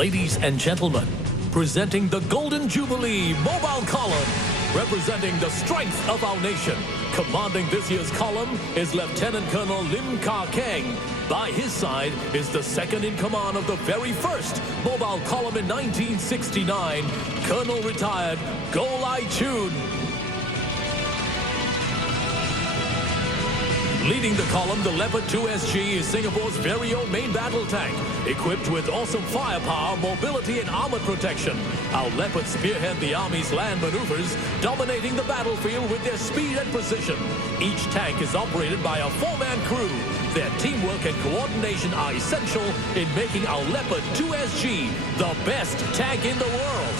Ladies and gentlemen, presenting the Golden Jubilee Mobile Column, representing the strength of our nation. Commanding this year's column is Lieutenant Colonel Lim Ka-keng. By his side is the second in command of the very first Mobile Column in 1969, Colonel Retired Go Lai Chun. Leading the column, the Leopard 2 SG is Singapore's very own main battle tank, equipped with awesome firepower, mobility, and armored protection. Our Leopards spearhead the Army's land maneuvers, dominating the battlefield with their speed and precision. Each tank is operated by a four-man crew. Their teamwork and coordination are essential in making our Leopard 2 SG the best tank in the world.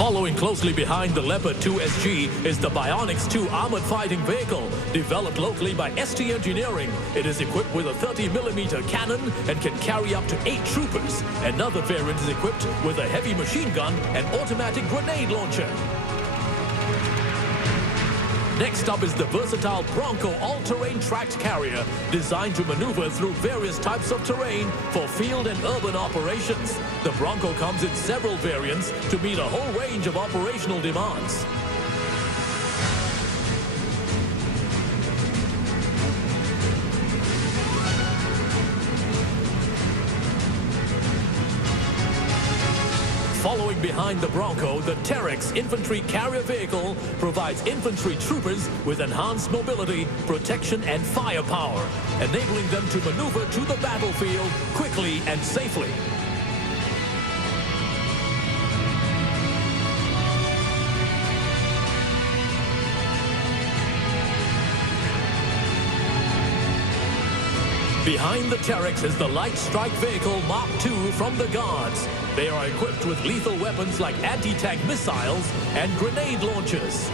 Following closely behind the Leopard 2 SG is the Bionics 2 armored fighting vehicle, developed locally by ST Engineering. It is equipped with a 30mm cannon and can carry up to 8 troopers. Another variant is equipped with a heavy machine gun and automatic grenade launcher. Next up is the versatile Bronco all-terrain tracked carrier, designed to maneuver through various types of terrain for field and urban operations. The Bronco comes in several variants to meet a whole range of operational demands. Following behind the Bronco, the Terex infantry carrier vehicle provides infantry troopers with enhanced mobility, protection, and firepower, enabling them to maneuver to the battlefield quickly and safely. Behind the Terex is the light strike vehicle Mark II from the Guards. They are equipped with lethal weapons like anti-tank missiles and grenade launchers.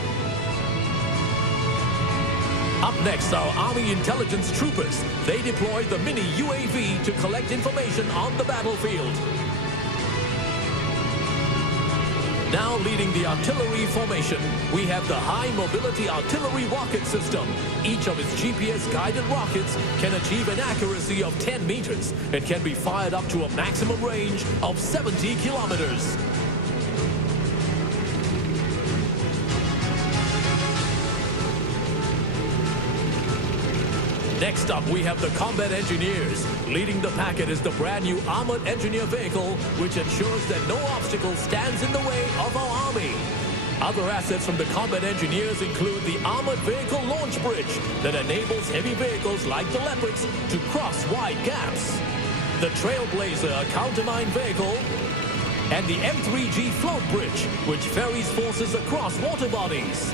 Up next are Army intelligence troopers. They deploy the mini UAV to collect information on the battlefield. Now leading the artillery formation, we have the high mobility artillery rocket system. Each of its GPS guided rockets can achieve an accuracy of 10 meters and can be fired up to a maximum range of 70 kilometers. Next up, we have the combat engineers. Leading the packet is the brand new armored engineer vehicle, which ensures that no obstacle stands in the way of our army. Other assets from the combat engineers include the armored vehicle launch bridge that enables heavy vehicles like the Leopards to cross wide gaps, the Trailblazer countermine vehicle, and the M3G float bridge, which ferries forces across water bodies.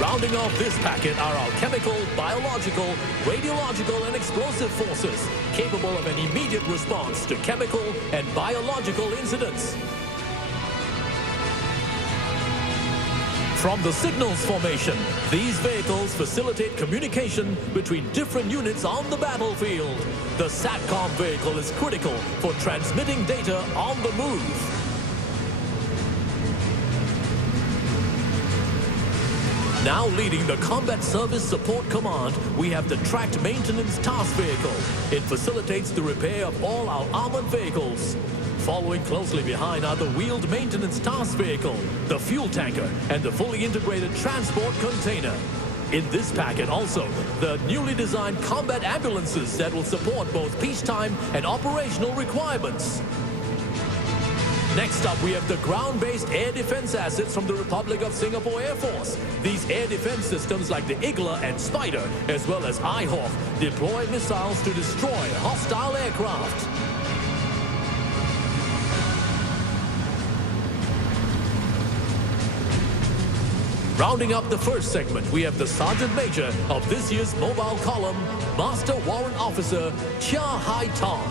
Rounding off this packet are our chemical, biological, radiological, and explosive forces, capable of an immediate response to chemical and biological incidents. From the signals formation, these vehicles facilitate communication between different units on the battlefield. The SATCOM vehicle is critical for transmitting data on the move. Now leading the Combat Service Support Command, we have the Tracked Maintenance Task Vehicle. It facilitates the repair of all our armored vehicles. Following closely behind are the Wheeled Maintenance Task Vehicle, the Fuel Tanker, and the fully integrated Transport Container. In this packet also, the newly designed combat ambulances that will support both peacetime and operational requirements. Next up, we have the ground-based air defense assets from the Republic of Singapore Air Force. These air defense systems like the Igla and Spider, as well as iHawk, deploy missiles to destroy hostile aircraft. Rounding up the first segment, we have the Sergeant Major of this year's Mobile Column, Master Warrant Officer Chia Hai Tong.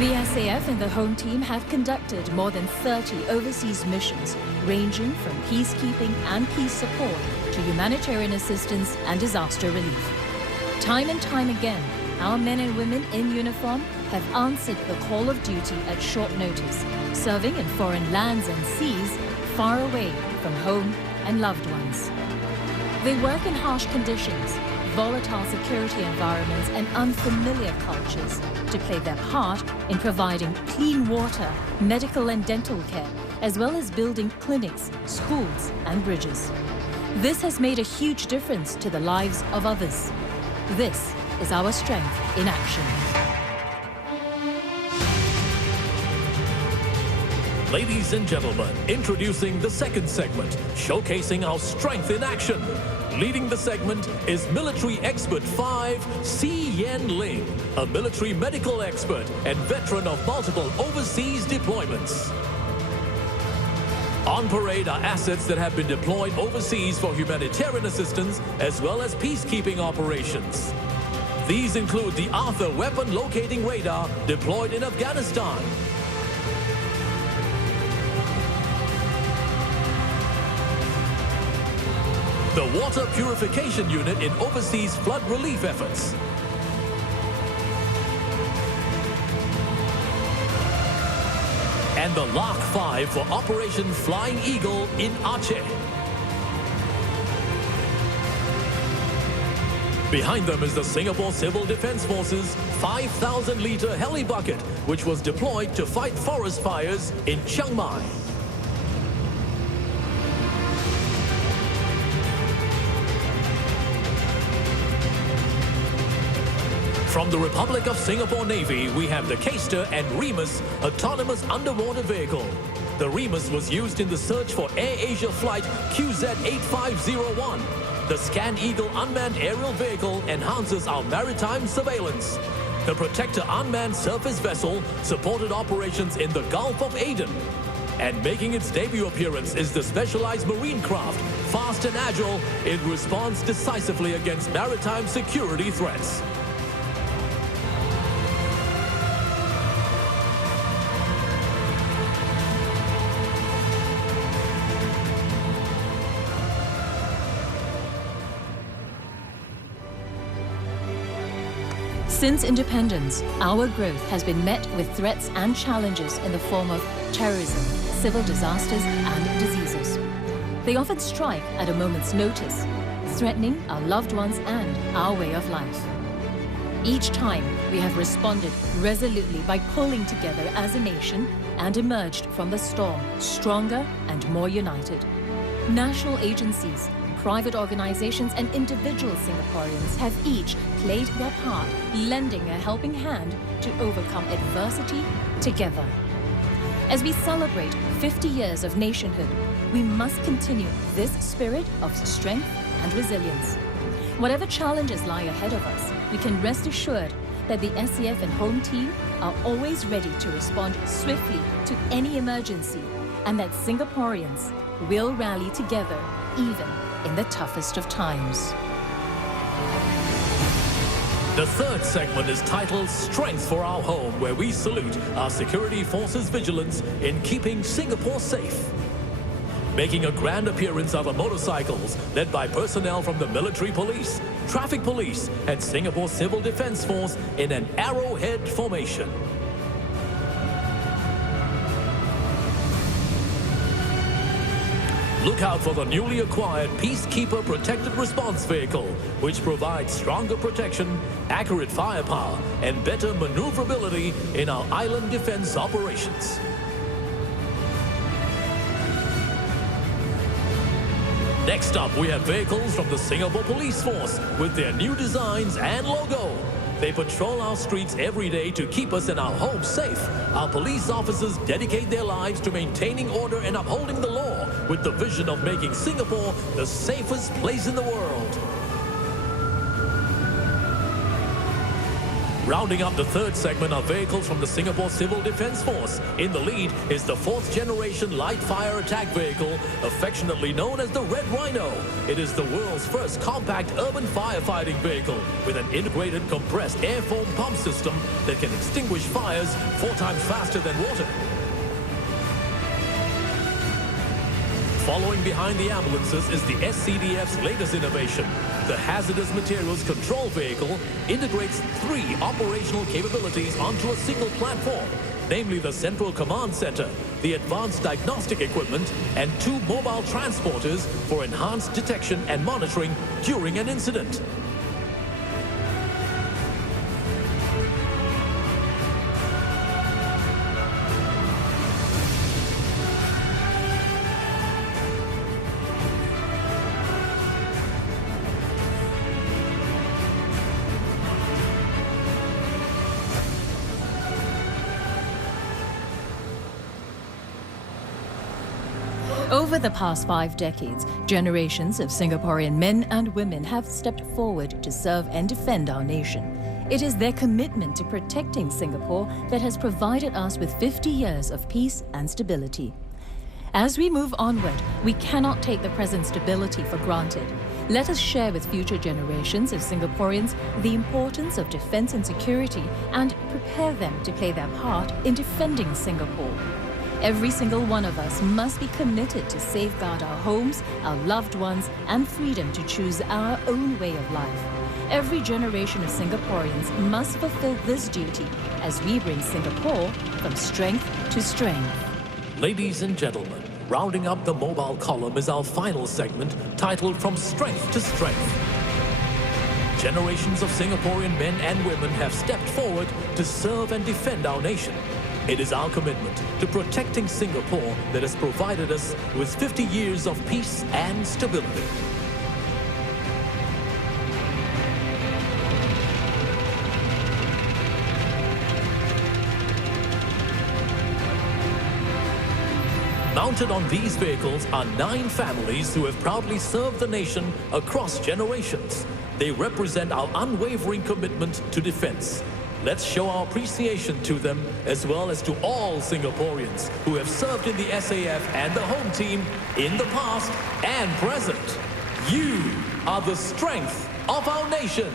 The SAF and the home team have conducted more than 30 overseas missions, ranging from peacekeeping and peace support to humanitarian assistance and disaster relief. Time and time again, our men and women in uniform have answered the call of duty at short notice, serving in foreign lands and seas far away from home and loved ones. They work in harsh conditions, volatile security environments and unfamiliar cultures to play their part in providing clean water, medical and dental care, as well as building clinics, schools and bridges. This has made a huge difference to the lives of others. This is our strength in action. Ladies and gentlemen, introducing the second segment, showcasing our strength in action. Leading the segment is Military Expert 5, Si Yen Ling, a military medical expert and veteran of multiple overseas deployments. On parade are assets that have been deployed overseas for humanitarian assistance as well as peacekeeping operations. These include the Arthur weapon locating radar deployed in Afghanistan, the water purification unit in overseas flood relief efforts, and the Lark 5 for Operation Flying Eagle in Aceh. Behind them is the Singapore Civil Defence Force's 5,000-litre heli bucket, which was deployed to fight forest fires in Chiang Mai. From the Republic of Singapore Navy, we have the Caster and Remus autonomous underwater vehicle. The Remus was used in the search for Air Asia flight QZ8501. The Scan Eagle unmanned aerial vehicle enhances our maritime surveillance. The Protector unmanned surface vessel supported operations in the Gulf of Aden. And making its debut appearance is the specialized marine craft, fast and agile, it responds decisively against maritime security threats. Since independence, our growth has been met with threats and challenges in the form of terrorism, civil disasters, and diseases. They often strike at a moment's notice, threatening our loved ones and our way of life. Each time, we have responded resolutely by pulling together as a nation and emerged from the storm stronger and more united. National agencies, private organizations and individual Singaporeans have each played their part, lending a helping hand to overcome adversity together. As we celebrate 50 years of nationhood, we must continue this spirit of strength and resilience. Whatever challenges lie ahead of us, we can rest assured that the SCF and home team are always ready to respond swiftly to any emergency, and that Singaporeans will rally together even in the toughest of times. The third segment is titled Strength for Our Home, where we salute our security forces' vigilance in keeping Singapore safe. Making a grand appearance are the motorcycles led by personnel from the military police, traffic police, and Singapore Civil Defence Force in an arrowhead formation. Look out for the newly acquired Peacekeeper Protected Response Vehicle, which provides stronger protection, accurate firepower, and better maneuverability in our island defense operations. Next up, we have vehicles from the Singapore Police Force with their new designs and logo. They patrol our streets every day to keep us and our homes safe. Our police officers dedicate their lives to maintaining order and upholding the law with the vision of making Singapore the safest place in the world. Rounding up the third segment are vehicles from the Singapore Civil Defence Force. In the lead is the 4th generation light fire attack vehicle, affectionately known as the Red Rhino. It is the world's first compact urban firefighting vehicle with an integrated compressed air foam pump system that can extinguish fires 4 times faster than water. Following behind the ambulances is the SCDF's latest innovation. The Hazardous Materials Control Vehicle integrates 3 operational capabilities onto a single platform, namely the Central Command Center, the Advanced Diagnostic Equipment, and 2 mobile transporters for enhanced detection and monitoring during an incident. Over the past 5 decades, generations of Singaporean men and women have stepped forward to serve and defend our nation. It is their commitment to protecting Singapore that has provided us with 50 years of peace and stability. As we move onward, we cannot take the present stability for granted. Let us share with future generations of Singaporeans the importance of defense and security and prepare them to play their part in defending Singapore. Every single one of us must be committed to safeguard our homes, our loved ones, and freedom to choose our own way of life. Every generation of Singaporeans must fulfill this duty as we bring Singapore from strength to strength. Ladies and gentlemen, rounding up the mobile column is our final segment titled From Strength to Strength. Generations of Singaporean men and women have stepped forward to serve and defend our nation. It is our commitment to protecting Singapore that has provided us with 50 years of peace and stability. Mounted on these vehicles are 9 families who have proudly served the nation across generations. They represent our unwavering commitment to defense. Let's show our appreciation to them, as well as to all Singaporeans who have served in the SAF and the home team in the past and present. You are the strength of our nation.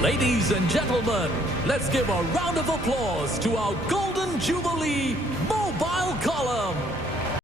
Ladies and gentlemen, let's give a round of applause to our Golden Jubilee